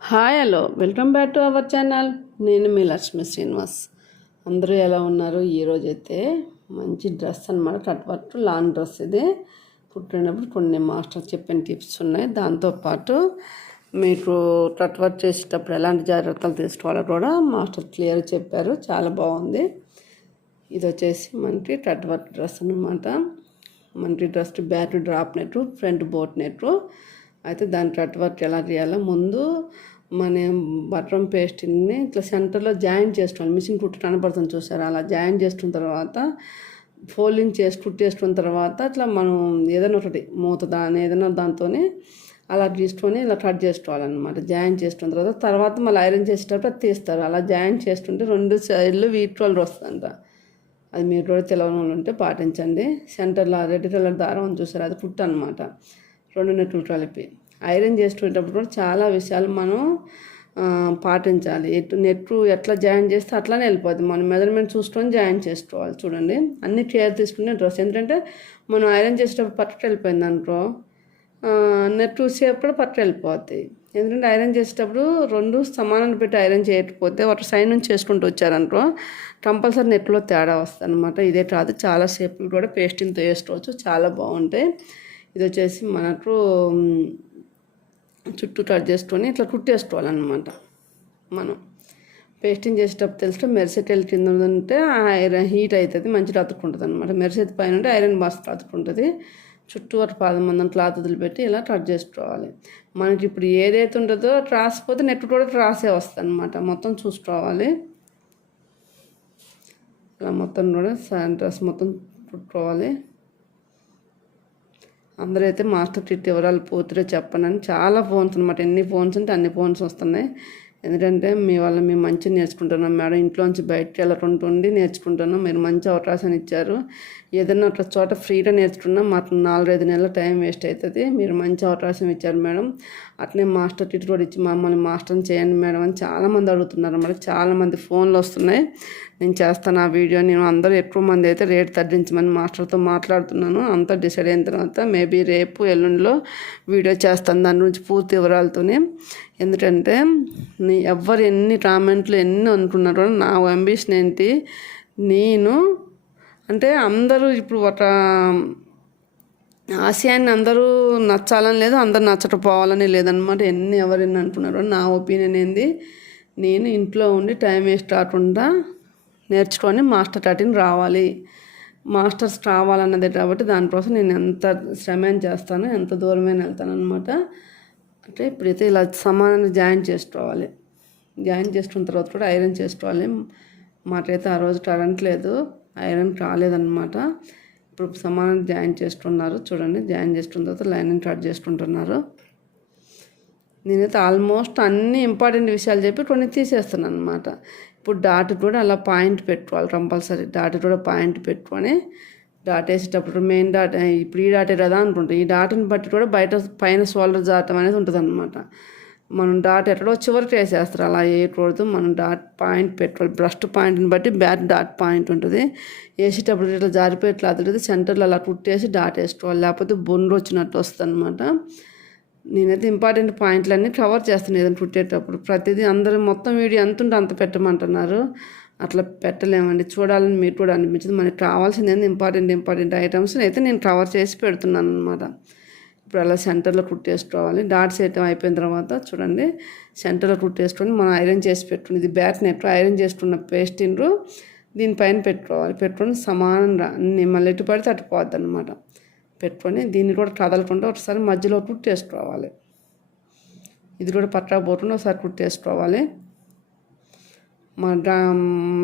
Hi hello. Welcome back to our channel. నేను మీ లక్ష్మి శ్రీనివాస్. అందరూ ఎలా ఉన్నారు? ఈరోజు అయితే మంచి డ్రెస్ అనమాట కట్ వర్క్ లాంగ్ డ్రెస్ ఇది. పుట్టినప్పుడు కొన్ని మాస్టర్ చెప్పిన టిప్స్ ఉన్నాయి. దాంతోపాటు మీకు కట్ వర్క్ చేసేటప్పుడు ఎలాంటి జాగ్రత్తలు తీసుకోవాలో కూడా మాస్టర్ క్లియర్ చెప్పారు. చాలా బాగుంది. ఇది వచ్చేసి మనకి కట్ వర్క్ డ్రెస్ అనమాట మనకి dress back drop neck front boat neck అయితే దాని కట్ వర్క్ ఎలా చేయాలో ముందు మన బట్రం పేస్ట్ని ఇట్లా సెంటర్లో జాయిన్ చేసుకోవాలి. మిషన్ కుట్టు కనపడుతుంది చూసారు? అలా జాయిన్ చేసుకున్న తర్వాత ఫోల్డింగ్ చేసి కుట్టేసుకున్న తర్వాత ఇట్లా మనం ఏదైనా ఒకటి మూత దాని ఏదైనా దాంతోనే అలా తీసుకొని ఇలా కట్ చేసుకోవాలన్నమాట. జాయిన్ చేసుకున్న తర్వాత తర్వాత మళ్ళీ ఐరన్ చేసేటప్పుడు అది తీస్తారు. అలా జాయిన్ చేస్తుంటే రెండు సైడ్లు వీట్ వస్తుందంట. అది మీరు కూడా తెలవని ఉంటే పాటించండి. సెంటర్లో రెడ్ కలర్ దారం చూసారు? అది పుట్టు అనమాట రెండు నెట్లు కలిపి. ఐరన్ చేసుకునేటప్పుడు కూడా చాలా విషయాలు మనం పాటించాలి. ఎటు నెట్ ఎట్లా జాయిన్ చేస్తే అట్లానే వెళ్ళిపోద్ది. మనం మెజర్మెంట్ చూసుకొని జాయిన్ చేసుకోవాలి. చూడండి. అన్ని కేర్ తీసుకునే డ్రెస్. ఎందుకంటే మనం ఐరన్ చేసేటప్పుడు పట్టు వెళ్ళిపోయింది అనుకో నెట్ సేపు పట్టు వెళ్ళిపోద్ది. ఎందుకంటే ఐరన్ చేసేటప్పుడు రెండు సమానం పెట్టి ఐరన్ చేయకపోతే వాటి సైడ్ నుంచి చేసుకుంటూ వచ్చారనుకో కంపల్సరీ నెట్లో తేడా వస్తుంది అనమాట ఇదే కాదు చాలా షేపులు కూడా పేస్టింగ్తో వేసుకోవచ్చు చాలా బాగుంటాయి. ఇది వచ్చేసి మనకు చుట్టూ కట్ చేసుకొని ఇట్లా కుట్టేసుకోవాలన్నమాట. మనం పేస్టింగ్ చేసేటప్పుడు తెలిస్తే మెరిసెటెల్ కింద ఉంటే ఆ ఐరన్ హీట్ అవుతుంది మంచిగా అతుక్కుంటుంది అనమాట మెరిసెట్ పైన ఉంటే ఐరన్ బాస్ అతుక్కుంటుంది. చుట్టూ ఒక పాదం మందం క్లాత్ వదిలిపెట్టి ఇలా కట్ చేసుకోవాలి. మనకి ఇప్పుడు ఏదైతే ఉంటుందో రాసిపోతే నెట్ కూడా రాసే వస్తుంది అనమాట మొత్తం చూసుకోవాలి. ఇలా మొత్తం కూడా డ్రెస్ మొత్తం కుట్టుకోవాలి. అందరూ అయితే మాస్టర్ టిట్ వివరాలు పూర్తిగా చెప్పనని చాలా ఫోన్స్ అనమాట ఎన్ని ఫోన్స్ ఉంటే అన్ని ఫోన్స్ వస్తున్నాయి. ఎందుకంటే మీ వల్ల మేము మంచిగా నేర్చుకుంటున్నాం. మేడం ఇంట్లోంచి బయటకు ఉండి నేర్చుకుంటున్నాం. మీరు మంచి అవకాశం ఇచ్చారు. ఏదైనా ఒక చోట ఫ్రీగా నేర్చుకున్నా మాకు నాలుగైదు నెలల టైం వేస్ట్ అవుతుంది. మీరు మంచి అవకాశం ఇచ్చారు మేడం. అట్నే మాస్టర్ టీచర్ కూడా ఇచ్చి మమ్మల్ని మాస్టర్ని చేయండి మేడం అని చాలామంది అడుగుతున్నారు అన్నమాట చాలామంది ఫోన్లు వస్తున్నాయి. నేను చేస్తాను ఆ వీడియో. నేను అందరూ ఎక్కువ మంది అయితే రేట్ తగ్గించమని మాస్టర్తో మాట్లాడుతున్నాను. అంతా డిసైడ్ అయిన తర్వాత మేబీ రేపు ఎల్లుండిలో వీడియో చేస్తాను. దాని గురించి పూర్తి వివరాలతోనే. ఎందుకంటే నీ ఎవ్వరు ఎన్ని కామెంట్లు ఎన్ని అనుకున్నారో నా అంబిషన్ ఏంటి? నేను అంటే అందరూ ఇప్పుడు ఒక ఆశయాన్ని అందరూ నచ్చాలని లేదు అందరు నచ్చకపోవాలని లేదనమాట ఎన్ని ఎవరు అనుకున్నారో నా ఒపీనియన్ ఏంది? నేను ఇంట్లో ఉండి టైం వేస్ట్ కాకుండా నేర్చుకొని మాస్టర్ టాటిని రావాలి. మాస్టర్స్ రావాలన్నది కాబట్టి దానికోసం నేను ఎంత శ్రమ చేస్తాను ఎంత దూరమైన వెళ్తాను అనమాట అంటే ఇప్పుడైతే ఇలా సమానంగా జాయిన్ చేసుకోవాలి. జాయిన్ చేసుకున్న తర్వాత కూడా ఐరన్ చేసుకోవాలి. మాకైతే ఆ రోజు కరెంట్ లేదు. ఐరన్ రాలేదన్నమాట. ఇప్పుడు సమానం జాయిన్ చేసుకున్నారు. చూడండి జాయిన్ చేసుకున్న తర్వాత లైనింగ్ కట్ చేసుకుంటున్నారు. నేనైతే ఆల్మోస్ట్ అన్ని ఇంపార్టెంట్ విషయాలు చెప్పి కొన్ని తీసేస్తున్నాను అనమాట ఇప్పుడు డాట్ కూడా అలా పాయింట్ పెట్టుకోవాలి కంపల్సరీ. డాట్ కూడా పాయింట్ పెట్టుకొని డాట్ వేసేటప్పుడు మెయిన్ డాట్ ఇప్పుడు ఈ డాట్ కదా అనుకుంటాం. ఈ డాట్ని బట్టి కూడా బయట పైన షోల్డర్ జాటం అనేది ఉంటుంది అనమాట మనం డాట్ ఎక్కడో చివరికి వేసేస్తారు. అలా వేయకూడదు. మనం డాట్ పాయింట్ పెట్టుకోవాలి బ్రస్ట్ పాయింట్ని బట్టి బ్యాట్ డాట్ పాయింట్ ఉంటుంది. వేసేటప్పుడు ఇట్లా జారిపోయి ఇట్లా సెంటర్లో అలా కుట్టేసి డాట్ వేసుకోవాలి. లేకపోతే బొండ్రు వచ్చినట్టు వస్తుంది అనమాట నేనైతే ఇంపార్టెంట్ పాయింట్లన్నీ కవర్ చేస్తాను ఏదైనా కుట్టేటప్పుడు. ప్రతిదీ అందరూ మొత్తం వీడియో ఎంత ఉంటే అంత పెట్టమంటున్నారు. అట్లా పెట్టలేమండి. చూడాలని మీరు కూడా అనిపించింది. మనకి కావాల్సింది ఏంది? ఇంపార్టెంట్ ఇంపార్టెంట్ ఐటమ్స్ అయితే నేను కవర్ చేసి పెడుతున్నాను అనమాట ఇప్పుడు అలా సెంటర్లో కుట్టేసుకోవాలి డాట్స్ అయితే అయిపోయిన తర్వాత చూడండి. సెంటర్లో కుట్టేసుకొని మనం ఐరన్ చేసి పెట్టుకుని ఇది బ్యాట్ నెట్ ఐరన్ చేసుకున్న పేస్టింగ్ దీనిపైన పెట్టుకోవాలి. పెట్టుకొని సమానంగా మళ్ళీ ఎటు పడితే అటు పోద్ది అనమాట పెట్టుకొని దీన్ని కూడా కదలకుండా ఒకసారి మధ్యలో కుట్టేసుకోవాలి ఇది కూడా పట్టకపోకుండా ఒకసారి కుట్టేసుకోవాలి మా డ్రా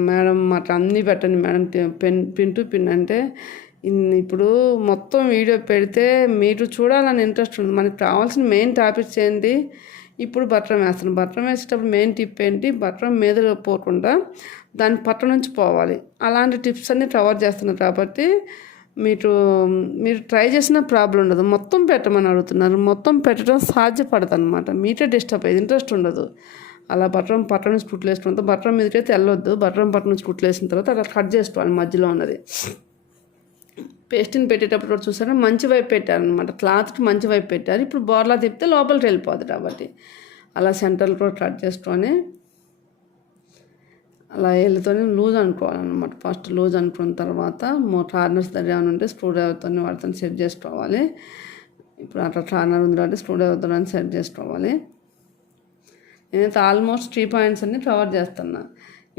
మేడం మాకు అన్నీ పెట్టండి madam. Pen pin to pin అంటే ఇప్పుడు మొత్తం వీడియో పెడితే మీరు చూడాలని ఇంట్రెస్ట్ ఉంది. మనకి కావాల్సిన మెయిన్ టాపిక్స్ ఏంటి? ఇప్పుడు బట్టం వేస్తాను. బట్టం వేసేటప్పుడు మెయిన్ టిప్ ఏంటి? బట్టం మీద పోకుండా దాని పట్ట నుంచి పోవాలి. అలాంటి టిప్స్ అన్ని కవర్ చేస్తున్నారు కాబట్టి మీరు మీరు ట్రై చేసిన ప్రాబ్లం ఉండదు. మొత్తం పెట్టమని అడుగుతున్నారు. మొత్తం పెట్టడం సాధ్యపడదు అనమాట మీటే డిస్టర్బ్ అయ్యేది. ఇంట్రెస్ట్ ఉండదు. అలా బట్రం పట్ట నుంచి కుట్లేసుకున్న తర్వాత బట్రం మీదకైతే వెళ్ళొద్దు. బట్రం పట్ట నుంచి కుట్లేసిన తర్వాత అలా కట్ చేసుకోవాలి మధ్యలో ఉన్నది. పేస్ట్ని పెట్టేటప్పుడు కూడా చూసారా? మంచి వైపు పెట్టారనమాట క్లాత్కి మంచి వైపు పెట్టారు. ఇప్పుడు బోర్లా తిప్పితే లోపలికి వెళ్ళిపోతుంది కాబట్టి. అలా సెంటర్లో కూడా కట్ చేసుకొని అలా వెళ్ళితోనే లూజ్ అనుకోవాలన్నమాట. ఫస్ట్ లూజ్ అనుకున్న తర్వాత మో కార్నర్స్ దగ్గర ఏమైనా ఉంటే స్క్రూ డ్రైవర్తో వాటితో సెట్ చేసుకోవాలి. ఇప్పుడు అట్లా కార్నర్ ఉంది కాబట్టి స్క్రూ డ్రైవర్తో సెట్ చేసుకోవాలి. నేనైతే ఆల్మోస్ట్ త్రీ పాయింట్స్ అన్ని కవర్ చేస్తున్నా.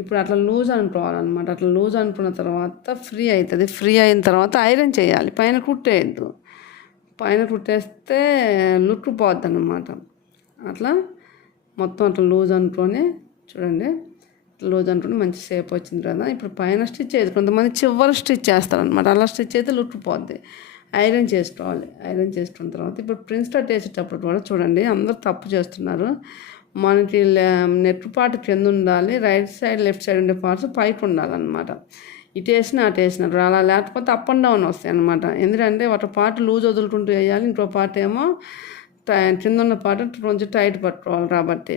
ఇప్పుడు అట్లా లూజ్ అనుకోవాలన్నమాట అట్లా లూజ్ అనుకున్న తర్వాత ఫ్రీ అవుతుంది ఫ్రీ అయిన తర్వాత ఐరన్ చేయాలి. పైన కుట్టేయద్దు. పైన కుట్టేస్తే లుక్ పోద్ది అనమాట అట్లా మొత్తం అట్లా లూజ్ అనుకొని చూడండి. లూజ్ అనుకుని మంచి షేప్ వచ్చింది కదా ఇప్పుడు పైన స్టిచ్ చేయదు కొంతమంది చివరి స్టిచ్ చేస్తారనమాట అలా స్టిచ్ అయితే లుక్ పోద్ది. ఐరన్ చేసుకోవాలి. ఐరన్ చేసుకున్న తర్వాత ఇప్పుడు ప్రింట్ స్టార్ట్ వేసేటప్పుడు కూడా చూడండి. అందరూ తప్పు చేస్తున్నారు. మనకి నెట్టుపాటు కింద ఉండాలి రైట్ సైడ్ లెఫ్ట్ సైడ్ ఉండే పార్ట్స్ పైకి ఉండాలన్నమాట. ఇటు వేసినా అటు వేసినారు అలా లేకపోతే అప్ అండ్ డౌన్ వస్తాయి అనమాట ఎందుకంటే ఒక పార్ట్ లూజ్ వదులుకుంటూ వేయాలి ఇంకో పార్ట్ ఏమో కింద ఉన్న పార్ట్ కొంచెం టైట్ పట్టుకోవాలి కాబట్టి.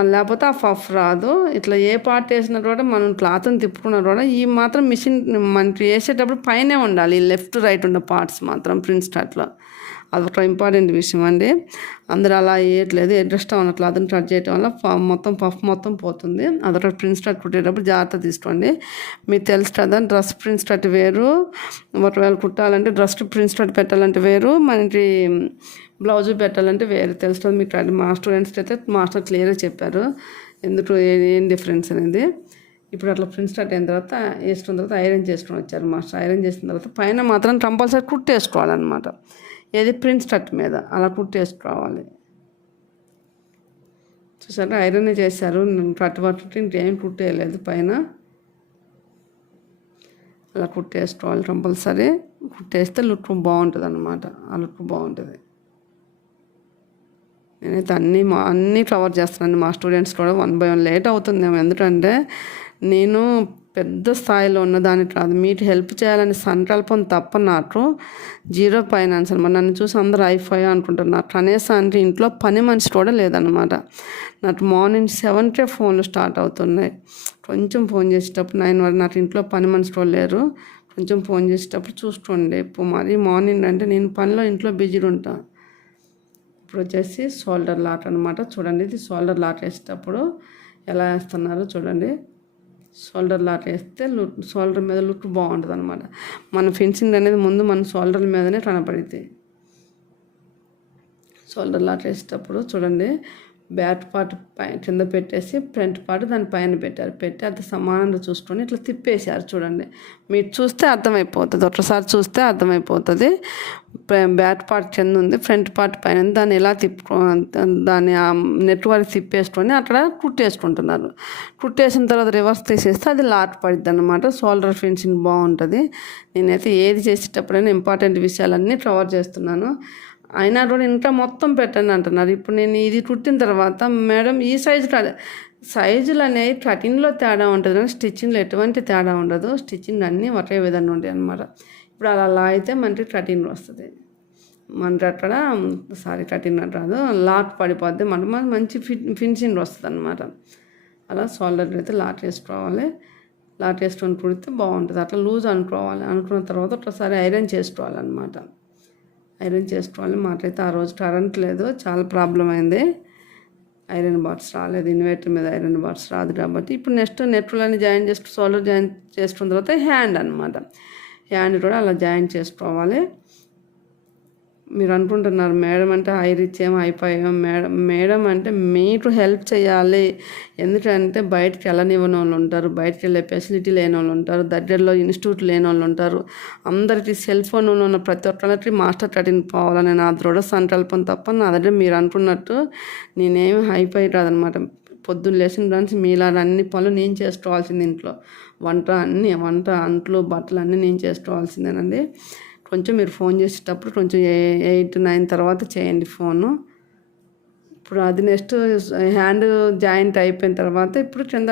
లేకపోతే ఆ ఫఫ్ రాదు. ఇట్లా ఏ పార్ట్ వేసినా కూడా మనం క్లాత్ని తిప్పుకున్నా కూడా ఈ మాత్రం మిషన్ మనకి వేసేటప్పుడు పైనే ఉండాలి. ఈ లెఫ్ట్ రైట్ ఉన్న పార్ట్స్ మాత్రం ప్రింట్ స్టార్ట్లో. అదొక ఇంపార్టెంట్ విషయం అండి. అందరూ అలా వేయట్లేదు. అడ్జస్ట్ ఉన్న క్లాత్ని కట్ చేయటం వల్ల మొత్తం పఫ్ మొత్తం పోతుంది. అదొక ప్రింట్ స్టార్ట్ కుట్టేటప్పుడు జాగ్రత్త తీసుకోండి. మీకు తెలుసు కదా డ్రెస్ ప్రింట్ స్టార్ట్ వేరు. ఒకవేళ కుట్టాలంటే డ్రెస్ ప్రింట్ స్టార్ట్ పెట్టాలంటే వేరు. మనకి బ్లౌజ్ పెట్టాలంటే వేరే తెలుస్తుంది. మీకు మా స్టూడెంట్స్కి అయితే మాస్టర్ క్లియర్గా చెప్పారు. ఎందుకు ఏం డిఫరెన్స్ అనేది. ఇప్పుడు అట్లా ప్రింట్ స్టార్ట్ అయిన తర్వాత వేసుకున్న తర్వాత ఐరన్ చేసుకుని వచ్చారు మాస్టర్. ఐరన్ చేసిన తర్వాత పైన మాత్రం కంపల్సరీ కుట్టేసుకోవాలన్నమాట ఏది ప్రింట్ స్టట్ మీద అలా కుట్టేసుకోవాలి చూసారా? ఐరన్ చేశారు. కట్టు పట్టు ఇంకేం కుట్టేయలేదు పైన. అలా కుట్టేసుకోవాలి కంపల్సరీ. కుట్టేస్తే లుక్ బాగుంటుంది అనమాట ఆ లుక్ బాగుంటుంది. నేనైతే అన్నీ మా అన్నీ కవర్ చేస్తున్నాను మా స్టూడెంట్స్ కూడా వన్ బై వన్ లేట్ అవుతుందేమో ఎందుకంటే నేను పెద్ద స్థాయిలో ఉన్నదానికి కాదు మీకు హెల్ప్ చేయాలని సంకల్పం తప్ప నాకు జీరో ఫైనాన్స్ అనమాట. నన్ను చూసి అందరూ ఐఫై అనుకుంటున్నారు నాకు కనీసం అంటే ఇంట్లో పని మనిషి కూడా లేదనమాట. నాకు మార్నింగ్ సెవెన్కే ఫోన్లు స్టార్ట్ అవుతున్నాయి. కొంచెం ఫోన్ చేసేటప్పుడు నైన్ వరకు నాకు ఇంట్లో పని మనిషి కూడా లేరు. కొంచెం ఫోన్ చేసేటప్పుడు చూసుకోండి. ఇప్పుడు మరి మార్నింగ్ అంటే నేను పనిలో ఇంట్లో బిజీగా ఉంటాను ఇప్పుడు వచ్చేసి షోల్డర్ లాట్ అనమాట చూడండి ఇది షోల్డర్ లాట్ వేసేటప్పుడు ఎలా వేస్తున్నారో చూడండి. షోల్డర్ లాట్ వేస్తే లుక్ షోల్డర్ మీద లుక్ బాగుంటుంది అనమాట మన ఫెన్సింగ్ అనేది ముందు మన షోల్డర్ మీదనే కనపడితే షోల్డర్ లాట్ వేసేటప్పుడు చూడండి బ్యాక్ పార్ట్ పై కింద పెట్టేసి ఫ్రంట్ పార్ట్ దాని పైన పెట్టారు. పెట్టి అది సమానంగా చూసుకొని ఇట్లా తిప్పేశారు చూడండి. మీరు చూస్తే అర్థమైపోతుంది. ఒకసారి చూస్తే అర్థమైపోతుంది. బ్యాట్ పార్ట్ కింద ఉంది ఫ్రంట్ పార్ట్ పైన దాన్ని ఎలా తిప్పుకో దాన్ని నెట్ వరకు తిప్పేసుకొని అక్కడ కుట్టేసుకుంటున్నారు. కుట్టేసిన తర్వాత రివర్స్ తీసేస్తే అది లాట్ పడుద్ది అనమాట షోల్డర్ ఫెన్సింగ్ బాగుంటుంది. నేనైతే ఏది చేసేటప్పుడైనా ఇంపార్టెంట్ విషయాలన్నీ కవర్ చేస్తున్నాను. అయినా కూడా ఇంకా మొత్తం పెట్టండి అంటున్నారు. ఇప్పుడు నేను ఇది కుట్టిన తర్వాత మేడం ఈ సైజు కాదు. సైజులు అనేవి కటింగ్లో తేడా ఉంటుంది కానీ స్టిచ్చింగ్లో ఎటువంటి తేడా ఉండదు. స్టిచ్చింగ్ అన్నీ ఒకే విధంగా ఉంటాయి అన్నమాట. ఇప్పుడు అలా అలా అయితే మనకి కటింగ్ వస్తుంది. మనకి అక్కడ సారీ కటింగ్ రాదు. లాట్ పడిపోద్ది. మన మంచి ఫిట్ ఫినిషింగ్ వస్తుంది అనమాట అలా షోల్డర్ అయితే లాట్ వేసుకోవాలి. లాట్ వేసుకొని కుడితే బాగుంటుంది. అట్లా లూజ్ అనుకోవాలి. అనుకున్న తర్వాత ఒకసారి ఐరన్ చేసుకోవాలన్నమాట. ఐరన్ చేసుకోవాలి. మాకైతే ఆ రోజు కరెంట్ లేదు. చాలా ప్రాబ్లం అయింది. ఐరన్ బాక్స్ రాలేదు. ఇన్వర్టర్ మీద ఐరన్ బాక్స్ రాదు కాబట్టి ఇప్పుడు నెక్స్ట్ నెట్లని జాయిన్ చేసుకుని సోలర్ జాయిన్ చేసుకున్న తర్వాత హ్యాండ్ అనమాట హ్యాండ్ కూడా అలా జాయిన్ చేసుకోవాలి. మీరు అనుకుంటున్నారు మేడం అంటే హై అయిపోయాం మేడం మేడం అంటే మీకు హెల్ప్ చేయాలి. ఎందుకంటే బయటకు వెళ్ళనివ్వని వాళ్ళు ఉంటారు బయటకు వెళ్ళే ఫెసిలిటీ లేని వాళ్ళు ఉంటారు దగ్గరలో ఇన్స్టిట్యూట్ లేని వాళ్ళు ఉంటారు. అందరికీ సెల్ ఫోన్ ఉన్న ప్రతి ఒక్కరికి మాస్టర్ కటింగ్ పోవాలని నా దృఢ సంకల్పం తప్ప నా దగ్గర మీరు అనుకున్నట్టు నేనేమి హైపై కాదనమాట. పొద్దున్న లేచిన దానికి మీలా అన్ని పనులు నేను చేసుకోవాల్సింది ఇంట్లో. వంట అన్నీ వంట అంట్లు బట్టలు అన్నీ నేను చేసుకోవాల్సిందేనండి. కొంచెం మీరు ఫోన్ చేసేటప్పుడు కొంచెం ఎయిట్ నైన్ తర్వాత చేయండి ఫోను. ఇప్పుడు అది నెక్స్ట్ హ్యాండ్ జాయింట్ అయిపోయిన తర్వాత ఇప్పుడు కింద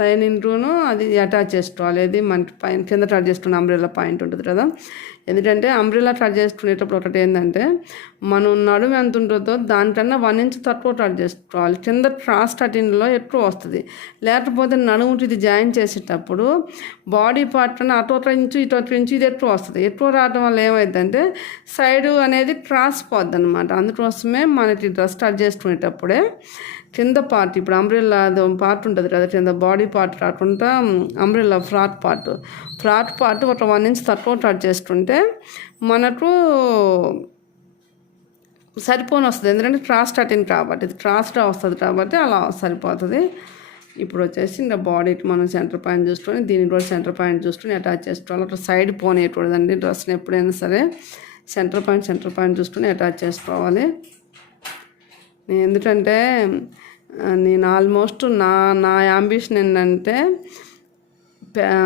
లైనింగ్ రూను అది అటాచ్ చేసుకోవాలి. అది మన పైన కింద అటాచ్ చేసుకున్న అంబ్రెల్లా పాయింట్ ఉంటుంది కదా. ఎందుకంటే అంబ్రిలా కట్ చేసుకునేటప్పుడు ఒకటి ఏంటంటే మనం నడుము ఎంత ఉంటుందో దానికన్నా వన్ ఇంచ్ తక్కువ కట్ చేసుకోవాలి. కింద క్రాస్ కటింగ్లో ఎక్కువ వస్తుంది. లేకపోతే నడుము ఇది జాయిన్ చేసేటప్పుడు బాడీ పార్ట్ కన్నా అటు ఒక ఇంచు ఇటు ఒక ఇంచు ఇది ఎక్కువ వస్తుంది. ఎక్కువ రావడం వల్ల ఏమైందంటే సైడ్ అనేది క్రాస్ పోద్ది అనమాట అందుకోసమే మనకి డ్రెస్ కట్ చేసుకునేటప్పుడే కింద పార్ట్ ఇప్పుడు అంబ్రెల్లా పార్ట్ ఉంటుంది కదా కింద బాడీ పార్ట్ కాకుండా umbrella frock part frock part ఒక వన్ ఇంచ్ తక్కువ కట్ చేసుకుంటే మనకు సరిపోని వస్తుంది. ఎందుకంటే క్రాస్ కటింగ్ కాబట్టి ఇది క్రాస్గా వస్తుంది కాబట్టి అలా సరిపోతుంది. ఇప్పుడు వచ్చేసి ఇంకా బాడీకి మనం సెంటర్ పాయింట్ చూసుకొని దీనికి కూడా సెంటర్ పాయింట్ చూసుకొని అటాచ్ చేసుకోవాలి. అట్లా సైడ్ పోనేయకూడదండి. డ్రెస్ని ఎప్పుడైనా సరే సెంటర్ పాయింట్ సెంటర్ పాయింట్ చూసుకొని అటాచ్ చేసుకోవాలి. నేను ఎందుకంటే నేను ఆల్మోస్ట్ నా నా యాంబిషన్ ఏంటంటే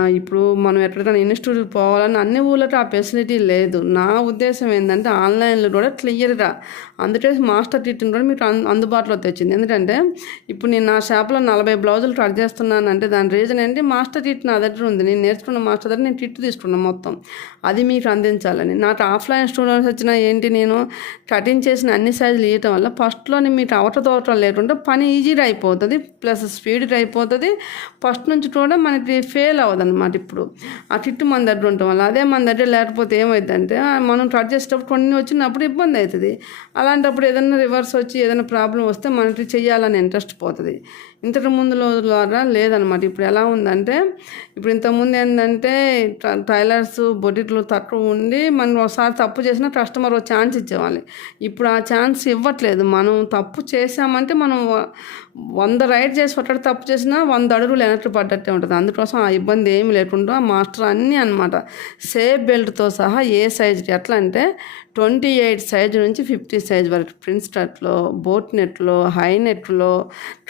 ఇప్పుడు మనం ఎక్కడికైనా ఇన్స్టిట్యూట్ పోవాలని అన్ని ఊళ్ళకి ఆ ఫెసిలిటీ లేదు. నా ఉద్దేశం ఏంటంటే ఆన్లైన్లో కూడా క్లియర్గా అందుకే మాస్టర్ టిట్ని కూడా మీకు అన్- అందుబాటులో తెచ్చింది. ఎందుకంటే ఇప్పుడు నేను నా షాప్లో నలభై బ్లౌజులు కట్ చేస్తున్నానంటే దాని రీజన్ ఏంటి? మాస్టర్ టిట్ నా దగ్గర ఉంది. నేను నేర్చుకున్న మాస్టర్ దగ్గర నేను టిట్ తీసుకున్నాను మొత్తం. అది మీకు అందించాలని. నాకు ఆఫ్లైన్ స్టూడెంట్స్ వచ్చిన ఏంటి నేను కటింగ్ చేసిన అన్ని సైజులు ఇవ్వటం వల్ల ఫస్ట్లోనే మీకు అవట తోటం లేకుండా పని ఈజీగా అయిపోతుంది. ప్లస్ స్పీడ్గా అయిపోతుంది. ఫస్ట్ నుంచి కూడా మనకి ఫెయిల్ ఫెయిల్ అవ్వదన్నమాట ఇప్పుడు. ఆ టిట్టు మన దగ్గర ఉండటం వల్ల అదే మన దగ్గర లేకపోతే ఏమవుతుందంటే మనం కట్ చేసేటప్పుడు కొన్ని వచ్చినప్పుడు ఇబ్బంది అవుతుంది. అలాంటప్పుడు ఏదైనా రివర్స్ వచ్చి ఏదైనా ప్రాబ్లం వస్తే మనకి చెయ్యాలని ఇంట్రెస్ట్ పోతుంది. ఇంతకు ముందు ద్వారా లేదనమాట ఇప్పుడు ఎలా ఉందంటే ఇప్పుడు ఇంతకుముందు ఏంటంటే టైలర్స్ బొడిట్లు తక్కువ ఉండి మనం ఒకసారి తప్పు చేసినా కస్టమర్ ఒక ఛాన్స్ ఇచ్చేవాళ్ళు. ఇప్పుడు ఆ ఛాన్స్ ఇవ్వట్లేదు. మనం తప్పు చేసామంటే మనం వంద రైడ్ చేసి ఒకటి తప్పు చేసినా వంద అడుగులు వెనక్కి పడ్డట్టే ఉంటుంది. అందుకోసం ఆ ఇబ్బంది ఏమి లేకుండా ఆ మాస్టర్ అన్నీ అనమాట సేఫ్ బెల్ట్తో సహా ఏ సైజుకి ఎట్లా అంటే ట్వంటీ ఎయిట్ సైజు నుంచి ఫిఫ్టీ సైజ్ వరకు ప్రింట్ స్టార్ట్లో బోట్ నెట్లో హై నెట్లో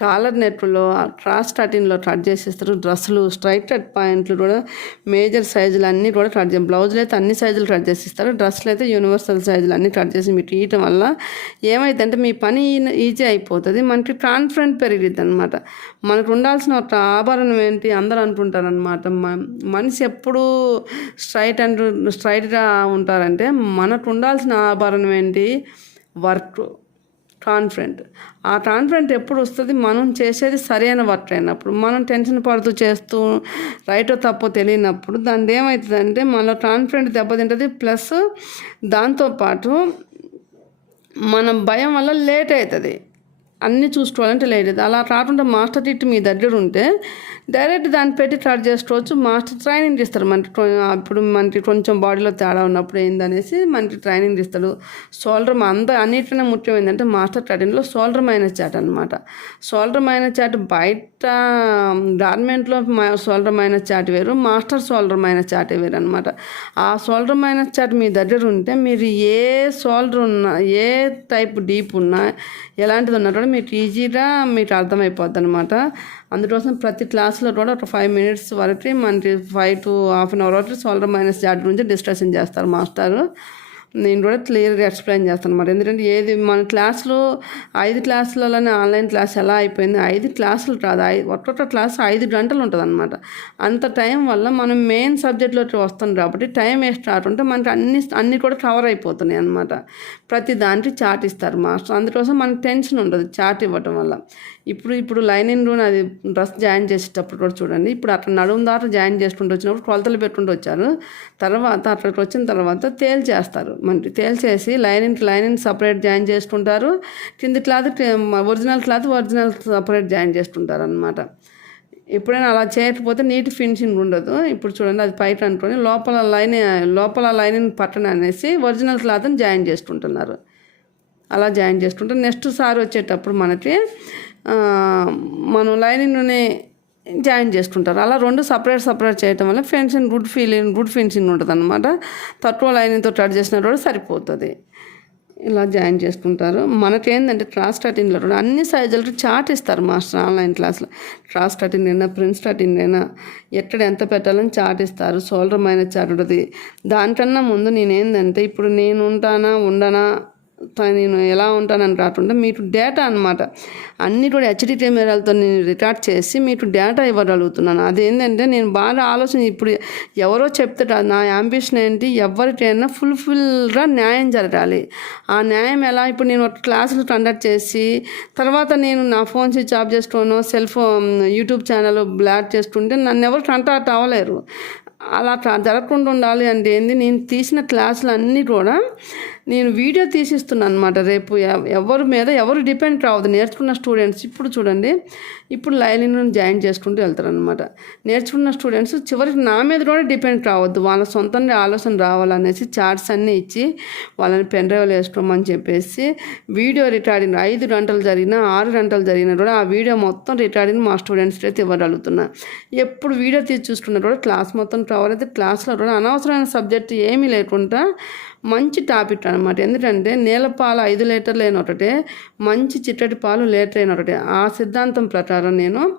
కాలర్ నెట్లో క్రాస్ స్టార్టింగ్లో కట్ చేసేస్తారు. డ్రెస్సులు స్ట్రైట్ కట్ పాయింట్లు కూడా మేజర్ సైజులు అన్నీ కూడా కట్ చేసి బ్లౌజులు అయితే అన్ని సైజులు కట్ చేసిస్తారు డ్రెస్సులు అయితే యూనివర్సల్ సైజులు అన్నీ కట్ చేసి మీకు ఇవ్వటం వల్ల ఏమైందంటే మీ పని ఈజీ అయిపోతుంది. మనకి కాన్ఫిడెంట్ పెరిగిద్ది అనమాట మనకు ఉండాల్సిన ఒక ఆభరణం ఏంటి అందరూ అనుకుంటారనమాట మనిషి ఎప్పుడు స్ట్రైట్ అండ్ స్ట్రైట్గా ఉంటారంటే మనకు ఉండాల్సిన ఆభరణం ఏంటి? వర్క్ కాన్ఫిడెంట్ ఆ కాన్ఫిడెంట్ ఎప్పుడు వస్తుంది మనం చేసేది సరైన వర్క్ అయినప్పుడు. మనం టెన్షన్ పడుతూ చేస్తూ రైటో తప్పో తెలియనప్పుడు దాని ఏమవుతుందంటే మన కాన్ఫిడెంట్ దెబ్బతింటుంది. ప్లస్ దాంతోపాటు మనం భయం వల్ల లేట్ అవుతుంది అన్నీ చూసుకోవాలంటే లేట్ అలా కాకుండా మాస్టర్ టిట్ మీ దగ్గర ఉంటే డైరెక్ట్ దాన్ని పెట్టి ట్రాట్ చేసుకోవచ్చు. మాస్టర్ ట్రైనింగ్ ఇస్తారు. మనకి అప్పుడు మనకి కొంచెం బాడీలో తేడా ఉన్నప్పుడు ఏందనేసి మనకి ట్రైనింగ్ ఇస్తారు సోల్డర్ అంద అన్నిటికన్నా ముఖ్యం ఏంటంటే మాస్టర్ ట్రైనింగ్లో సోల్డర్ మైనస్ చాట్ అనమాట సోల్డర్ మైనస్ చాట్ బయట గార్మెంట్లో సోల్డర్ మైనస్ చాట్ వేరు మాస్టర్ సోల్డర్ మైనస్ చాట్ వేరు అనమాట ఆ సోల్డర్ మైనస్ చాట్ మీ దగ్గర ఉంటే మీరు ఏ సోల్డర్ ఉన్నా ఏ టైప్ డీప్ ఉన్నా ఎలాంటిది ఉన్నా కూడా మీకు ఈజీగా మీకు అర్థమైపోద్ది అనమాట అందుకోసం ప్రతి క్లాస్లో కూడా ఒక ఫైవ్ మినిట్స్ వరకు మనకి five to half an hour వరకు సోలర్ మైనస్ చాట్ గురించి డిస్కషన్ చేస్తారు మాస్టారు. నేను కూడా క్లియర్గా ఎక్స్ప్లెయిన్ చేస్తాను అనమాట ఎందుకంటే ఏది మన క్లాస్లో ఐదు క్లాసులలోనే ఆన్లైన్ క్లాస్ ఎలా అయిపోయింది? ఐదు క్లాసులు కాదు. ఐ ఒక్కొక్క క్లాస్ ఐదు గంటలు ఉంటుంది అనమాట అంత టైం వల్ల మనం మెయిన్ సబ్జెక్ట్లోకి వస్తాం కాబట్టి టైం వేస్ట్ రాకుంటే మనకి అన్ని అన్ని కూడా కవర్ అయిపోతున్నాయి అనమాట ప్రతి దానికి చాట్ ఇస్తారు మాస్టర్. అందుకోసం మనకి టెన్షన్ ఉండదు చాట్ ఇవ్వటం వల్ల. ఇప్పుడు ఇప్పుడు లైనింగ్ రూమ్ అది డ్రెస్ జాయిన్ చేసేటప్పుడు కూడా చూడండి. ఇప్పుడు అట్లా నడుము దాకా జాయిన్ చేసుకుంటూ వచ్చినప్పుడు కొలతలు పెట్టుకుంటూ వచ్చారు. తర్వాత అక్కడికి వచ్చిన తర్వాత తేల్ చేస్తారు. మనకి తేల్ చేసి లైనింగ్ లైనింగ్ సపరేట్ జాయిన్ చేసుకుంటారు. కింది cloth original cloth original separate join చేసుకుంటారు అనమాట ఎప్పుడైనా అలా చేయకపోతే నీట్ ఫినిషింగ్ ఉండదు. ఇప్పుడు చూడండి అది పైట అనుకొని లోపల లైన్ లోపల లైనింగ్ పట్టణ అనేసి ఒరిజినల్ క్లాత్ని జాయిన్ చేసుకుంటున్నారు. అలా జాయిన్ చేసుకుంటే నెక్స్ట్ సారి వచ్చేటప్పుడు మనకి మనం లైనింగ్ని జాయిన్ చేసుకుంటారు. అలా రెండు సపరేట్ సపరేట్ చేయటం వల్ల ఫెన్షన్ గుడ్ ఫీలింగ్ గుడ్ ఫినిషింగ్ ఉంటుంది అనమాట తక్కువ లైనింగ్తో కట్ చేసిన కూడా సరిపోతుంది. ఇలా జాయిన్ చేసుకుంటారు. మనకేంటంటే క్రాస్ కటింగ్లో కూడా అన్ని సైజులకు చార్ట్ ఇస్తారు మాస్టర్ ఆన్లైన్ క్లాస్లో. క్రాస్ కటింగ్ అయినా ప్రిన్స్ కటింగ్ అయినా ఎక్కడ ఎంత పెట్టాలని చార్ట్ ఇస్తారు. సోల్డర్ మైన చార్ట్ ఉంటుంది. దానికన్నా ముందు నేనేందంటే ఇప్పుడు నేను ఉంటానా ఉండనా నేను ఎలా ఉంటానని కాకుండా మీకు డేటా అనమాట అన్ని కూడా హెచ్డి కెమెరాలతో నేను రికార్డ్ చేసి మీకు డేటా ఇవ్వగలుగుతున్నాను. అదేంటంటే నేను బాగా ఆలోచన ఇప్పుడు ఎవరో చెప్తే నా యాంబిషన్ ఏంటి? ఎవరికైనా ఫుల్ఫిల్గా న్యాయం జరగాలి. ఆ న్యాయం ఎలా? ఇప్పుడు నేను ఒక క్లాసులు కండక్ట్ చేసి తర్వాత నేను నా ఫోన్ స్విచ్ ఆఫ్ చేసుకోను cell phone YouTube channel block చేసుకుంటే నన్ను ఎవరు కంటాక్ట్ అవ్వలేరు. అలా జరగకుండా ఉండాలి అంటే ఏంది? నేను తీసిన క్లాసులు అన్నీ కూడా నేను వీడియో తీసిస్తున్నాను అనమాట రేపు ఎవ- ఎవరి మీద ఎవరు డిపెండ్ కావద్దు నేర్చుకున్న స్టూడెంట్స్ ఇప్పుడు చూడండి. ఇప్పుడు లైన్ జాయిన్ చేసుకుంటూ వెళ్తారనమాట నేర్చుకున్న స్టూడెంట్స్ చివరికి నా మీద కూడా డిపెండ్ కావద్దు వాళ్ళ సొంతంగా ఆలోచన రావాలనేసి చార్ట్స్ అన్నీ ఇచ్చి వాళ్ళని పెన్ డ్రైవ్లో వేసుకోమని చెప్పేసి వీడియో రికార్డింగ్ ఐదు గంటలు జరిగినా ఆరు గంటలు జరిగినా కూడా ఆ వీడియో మొత్తం రికార్డింగ్ మా స్టూడెంట్స్కి అయితే ఇవ్వగలుగుతున్నా. ఎప్పుడు వీడియో తీసి చూసుకున్నా కూడా క్లాస్ మొత్తం కవర్ అయితే క్లాస్లో కూడా అనవసరమైన సబ్జెక్ట్ ఏమీ లేకుండా మంచి టాపిక్ అనమాట ఎందుకంటే నీళ్ళ ఐదు లీటర్లు అయిన ఒకటే మంచి చిట్టటి పాలు లీటర్ అయిన ఒకటే ఆ సిద్ధాంతం ప్రకారం నేను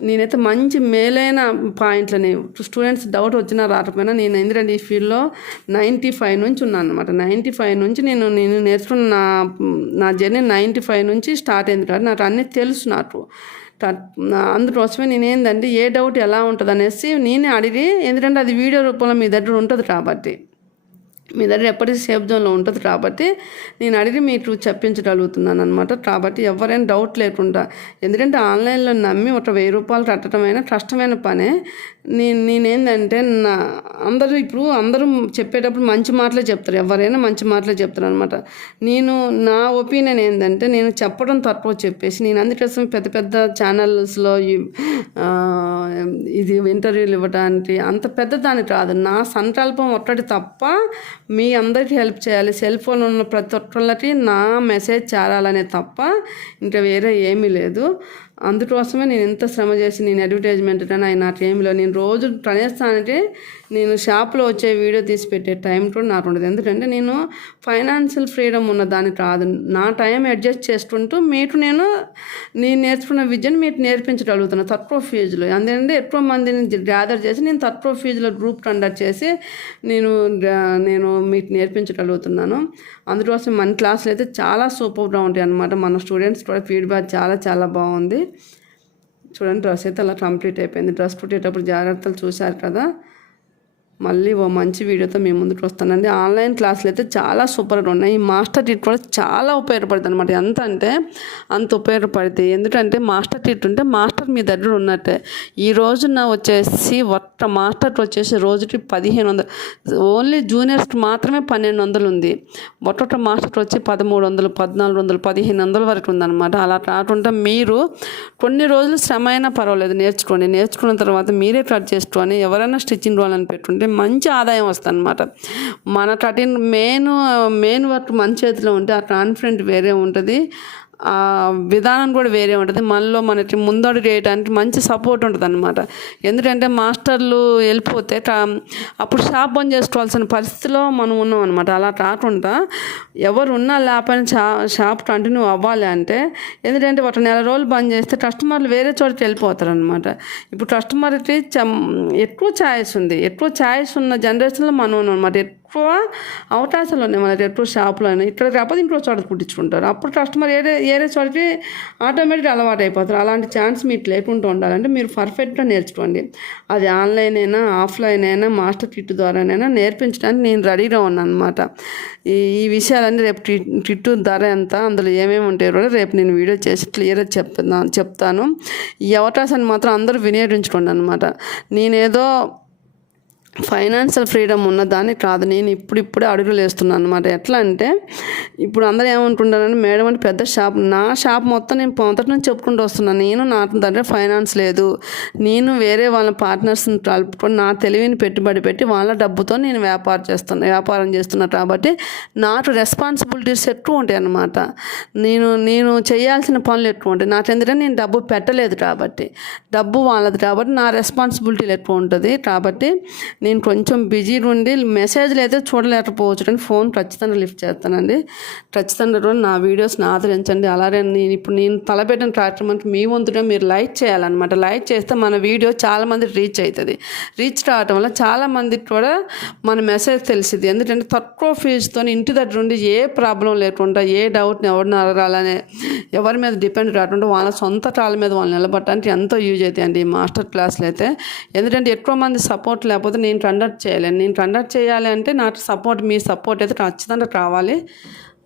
నేనైతే మంచి మేలైన పాయింట్లని స్టూడెంట్స్ డౌట్ వచ్చినా రాకపోయినా నేను ఎందుకంటే ఈ ఫీల్డ్లో నైంటీ ఫైవ్ నుంచి ఉన్నాను అనమాట నైంటీ ఫైవ్ నుంచి నేను నేను నేర్చుకున్న నా నా జర్నీ నైంటీ ఫైవ్ నుంచి స్టార్ట్ అయింది కాబట్టి నాకు అన్నీ తెలుసు నాకు. అందుకోసమే నేనేందంటే ఏ డౌట్ ఎలా ఉంటుంది అనేసి నేనే అడిగి ఎందుకంటే అది వీడియో రూపంలో మీ దగ్గర ఉంటుంది కాబట్టి. మీ దగ్గర ఎప్పటికీ సేఫ్ జోన్లో ఉంటుంది కాబట్టి నేను అడిగి మీకు చెప్పించగలుగుతున్నాను అనమాట కాబట్టి ఎవరైనా డౌట్ లేకుండా ఎందుకంటే ఆన్లైన్లో నమ్మి ఒక వెయ్యి రూపాయలు కట్టడమైన కష్టమైన పనే. నేను నేనేందంటే నా అందరూ ఇప్పుడు అందరూ చెప్పేటప్పుడు మంచి మాటలే చెప్తారు. ఎవరైనా మంచి మాటలే చెప్తారు అనమాట నేను నా ఒపీనియన్ ఏంటంటే నేను చెప్పడం తక్కువ చెప్పేసి నేను అందుకోసం పెద్ద పెద్ద ఛానల్స్లో ఇది ఇంటర్వ్యూలు ఇవ్వడానికి అంత పెద్ద దాని కాదు. నా సంకల్పం ఒక్కటి తప్ప మీ అందరికీ హెల్ప్ చేయాలి. సెల్ ఫోన్ ఉన్న ప్రతి ఒక్కళ్ళకి నా మెసేజ్ చేరాలనే తప్ప ఇంకా వేరే ఏమీ లేదు. అందుకోసమే నేను ఎంత శ్రమ చేసి నేను అడ్వర్టైజ్మెంట్ అయినా ఆయన నాకేమిలో నేను రోజు కనీసానికి నేను షాప్లో వచ్చే వీడియో తీసి పెట్టే టైం కూడా నాకు ఉండదు. ఎందుకంటే నేను ఫైనాన్షియల్ ఫ్రీడమ్ ఉన్న దానికి కాదు నా టైం అడ్జస్ట్ చేసుకుంటూ మీకు నేను నేను నేర్చుకున్న విద్యను మీకు నేర్పించగలుగుతున్నాను తక్కువ ఫీజులో అందుకంటే ఎక్కువ మందిని గ్యాదర్ చేసి నేను తక్కువ ఫీజులో గ్రూప్ కండక్ట్ చేసి నేను నేను మీకు నేర్పించగలుగుతున్నాను. అందుకోసం మన క్లాసులు అయితే చాలా సూపర్గా ఉంటాయి అన్నమాట. మన స్టూడెంట్స్ కూడా ఫీడ్బ్యాక్ చాలా చాలా బాగుంది. చూడండి డ్రెస్ అయితే అలా కంప్లీట్ అయిపోయింది. డ్రెస్ కుట్టేటప్పుడు జాగ్రత్తలు చూశారు కదా. మళ్ళీ ఓ మంచి వీడియోతో మేము ముందుకు వస్తానండి. ఆన్లైన్ క్లాసులు అయితే చాలా సూపర్గా ఉన్నాయి. ఈ మాస్టర్ టీట్ కూడా చాలా ఉపయోగపడుతుంది అనమాట ఎంత అంటే అంత ఉపయోగపడుతుంది. ఎందుకంటే మాస్టర్ టీట్ ఉంటే మాస్టర్ మీ దగ్గర ఉన్నట్టే. ఈ రోజున వచ్చేసి ఒక్క మాస్టర్ వచ్చేసి రోజుకి పదిహేను వందలు. ఓన్లీ జూనియర్స్కి మాత్రమే పన్నెండు వందలు ఉంది. ఒక్కొక్క మాస్టర్ వచ్చి పదమూడు వందలు పద్నాలుగు వందలు పదిహేను వందల వరకు ఉందన్నమాట. అలా కాకుండా మీరు కొన్ని రోజులు శ్రమ అయినా పర్వాలేదు. నేర్చుకోండి. నేర్చుకున్న తర్వాత మీరే కట్ చేసుకొని ఎవరైనా స్టిచ్చింగ్ వాళ్ళని పెట్టుంటే మంచి ఆదాయం వస్తుంది అనమాట మన కఠిన మెయిన్ మెయిన్ వర్క్ మన చేతిలో ఉంటే ఆ కాన్ఫిడెంట్ వేరే ఉంటుంది. విధానం కూడా వేరే ఉంటుంది. మనలో మనకి ముందడు చేయడానికి మంచి సపోర్ట్ ఉంటుంది అనమాట ఎందుకంటే మాస్టర్లు వెళ్ళిపోతే అప్పుడు షాప్ బంద్ చేసుకోవాల్సిన పరిస్థితిలో మనం ఉన్నాం అనమాట అలా కాకుండా ఎవరు ఉన్నా లేకపోయినా షా షాప్ కంటిన్యూ అవ్వాలి అంటే ఎందుకంటే ఒక నెల రోజులు బంద్ చేస్తే కస్టమర్లు వేరే చోటుకి వెళ్ళిపోతారు అనమాట ఇప్పుడు కస్టమర్కి చం- ఎక్కువ ఛాయిస్ ఉంది. ఎక్కువ ఛాయిస్ ఉన్న జనరేషన్లో మనం ఉన్నాం అనమాట ఎక్కువ అవకాశాలు ఉన్నాయి మన ఎక్కువ షాపులో ఇక్కడ కాకపోతే ఇంట్లో చోట కుట్టించుకుంటారు అప్పుడు కస్టమర్ ఏరే ఏరే చోటకి ఆటోమేటిక్గా అలవాటు అయిపోతారు. అలాంటి ఛాన్స్ మీకు లేకుండా ఉండాలంటే మీరు పర్ఫెక్ట్గా నేర్చుకోండి. అది ఆన్లైన్ అయినా ఆఫ్లైన్ అయినా మాస్టర్ కిట్ ద్వారానైనా నేర్పించడానికి నేను రెడీగా ఉన్నాను అనమాట ఈ ఈ విషయాలన్నీ రేపు టి కిట్టు ధర ఎంత అందులో ఏమేమి ఉంటాయో కూడా రేపు నేను వీడియో చేసి క్లియర్గా చెప్తాను చెప్తాను. ఈ అవకాశాన్ని మాత్రం అందరూ వినియోగించుకోండి అనమాట నేనేదో ఫైనాన్షియల్ ఫ్రీడమ్ ఉన్నదాన్ని కాదు. నేను ఇప్పుడు ఇప్పుడే అడుగులు వేస్తున్నాను అనమాట ఎట్లా అంటే ఇప్పుడు అందరూ ఏమనుకుంటారంటే మేడం అంటే పెద్ద షాప్. నా షాప్ మొత్తం నేను మొదటి నుంచి చెప్పుకుంటూ వస్తున్నాను నేను నా దగ్గర ఫైనాన్స్ లేదు. నేను వేరే వాళ్ళ పార్ట్నర్స్ని కలుపుకొని నా తెలివిని పెట్టుబడి పెట్టి వాళ్ళ డబ్బుతో నేను వ్యాపారం చేస్తున్నా వ్యాపారం చేస్తున్నా. కాబట్టి నాకు రెస్పాన్సిబిలిటీస్ ఎక్కువ ఉంటాయి అన్నమాట. నేను నేను చేయాల్సిన పనులు ఎక్కువ ఉంటాయి. నాకు ఎందుకంటే నేను డబ్బు పెట్టలేదు కాబట్టి డబ్బు వాళ్ళది కాబట్టి నా రెస్పాన్సిబిలిటీలు ఎక్కువ ఉంటుంది. కాబట్టి నేను కొంచెం బిజీ ఉండి మెసేజ్లు అయితే చూడలేకపోవచ్చు కానీ ఫోన్ ఖచ్చితంగా లిఫ్ట్ చేస్తానండి. ఖచ్చితంగా నా వీడియోస్ని ఆదరించండి. అలాగే నేను ఇప్పుడు నేను తలపెట్టిన కార్యక్రమానికి మీ వంతుగా మీరు లైక్ చేయాలన్నమాట. లైక్ చేస్తే మన వీడియో చాలామంది రీచ్ అవుతుంది రీచ్ రావటం వల్ల చాలామందికి కూడా మన మెసేజ్ తెలిసింది ఎందుకంటే తక్కువ ఫీజుతో ఇంటి దగ్గర ఉండి ఏ ప్రాబ్లం లేకుండా ఏ డౌట్ని ఎవరిని అడగాలనే ఎవరి మీద డిపెండ్ కాకుండా వాళ్ళ సొంత కాళ్ళ మీద వాళ్ళు నిలబడటానికి ఎంతో యూజ్ అవుతాయండి ఈ మాస్టర్ క్లాసులు అయితే ఎందుకంటే ఎక్కువ మంది సపోర్ట్ లేకపోతే నేను నేను రన్అట్ చేయలేను నేను రన్అట్ చేయాలి అంటే నాకు సపోర్ట్ మీ సపోర్ట్ అయితే ఖచ్చితంగా కావాలి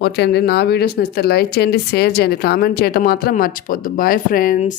ఓకే అండి. నా వీడియోస్ నచ్చితే లైక్ చేయండి షేర్ చేయండి. కామెంట్ చేయటం మాత్రం మర్చిపోద్దు బాయ్ ఫ్రెండ్స్